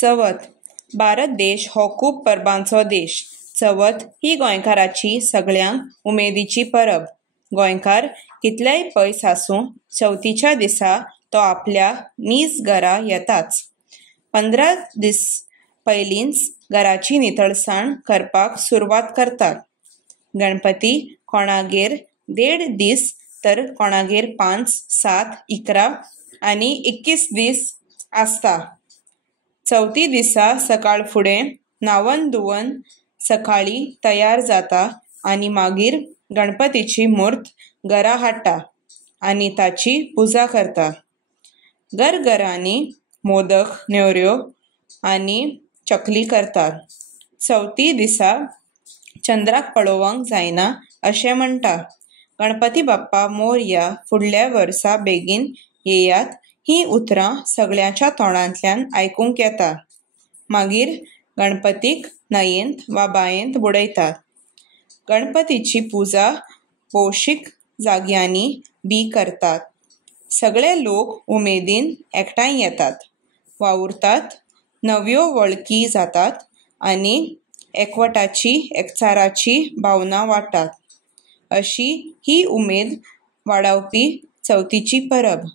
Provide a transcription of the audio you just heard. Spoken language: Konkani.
चवथ. भारत देश हो खूब परबांचो देश. चवथ ही गोंयकाराची सगळ्यांक उमेदीची परब. गोंयकार कितलेय पयस आसूं चवथीच्या दिसा तो आपल्या नीज घरा येताच. 15 दीस पयलींच घराची नितळसाण करपाक सुरवात करतात. गणपती कोणागेर 1.5 दीस तर कोणागेर 5, 7, 11 आनी 21 दीस आसता. चवथी दिसा सकाळ फुडें न्हावन धुवन सकाळीं तयार जाता आनी मागीर गणपतीची मूर्त घरा हाडटा आनी ताची पुजा करता. घरघरांनी मोदक, नेवऱ्यो आनी चकली करतात. चवथी दिसा चंद्राक पळोवंक जायना अशें म्हणटा. गणपती बाप्पा मोरया, फुडल्या वर्सा बेगीन येयात ही उतरां सगळ्यांच्या तोंडांतल्यान आयकूंक येता. मागीर गणपतीक न्हंयेंत वा बांयेंत बुडयतात. गणपतीची पुजा भौशीक जाग्यांनी बी करतात. सगळे लोक उमेदीन एकठांय येतात, वावुरतात, नव्यो वळखी जातात आनी एकवटाची एकचाराची भावना वाडटात. अशी ही उमेद वाडोवपी चवथीची परब.